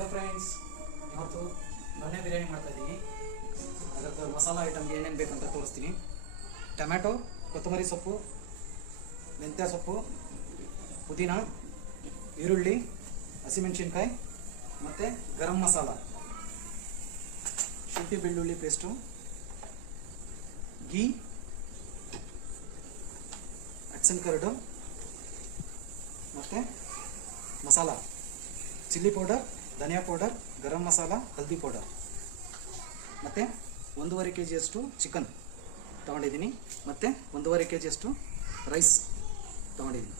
Hello friends, ಇವತ್ತು ದೊಣ್ಣೆ ಬಿರಿಯಾನಿ ಮಾಡ್ತಾಯಿದ್ದೀವಿ. ಅದರದ್ದು ಮಸಾಲ ಐಟಮ್ಗೆ ಏನೇನು ಬೇಕಂತ ತೋರಿಸ್ತೀನಿ. ಟೊಮ್ಯಾಟೊ, ಕೊತ್ತಂಬರಿ ಸೊಪ್ಪು, ಮೆಂತ್ಯ ಸೊಪ್ಪು, ಪುದೀನ, ಈರುಳ್ಳಿ, ಹಸಿಮೆಣಸಿನ್ಕಾಯಿ ಮತ್ತು ಗರಂ ಮಸಾಲ, ಶುಂಠಿ ಬೆಳ್ಳುಳ್ಳಿ ಪೇಸ್ಟು, ಗೀ, ಅಚ್ಚನ್ ಕರಡು ಮತ್ತು ಮಸಾಲ, ಚಿಲ್ಲಿ ಪೌಡರ್, ಧನಿಯಾ ಪೌಡರ್, ಗರಂ ಮಸಾಲ, ಹಲ್ದಿ ಪೌಡರ್ ಮತ್ತು 1.5 kg ಚಿಕನ್ ತೊಗೊಂಡಿದ್ದೀನಿ ಮತ್ತು 1.5 kg ರೈಸ್ ತೊಗೊಂಡಿದ್ದೀನಿ.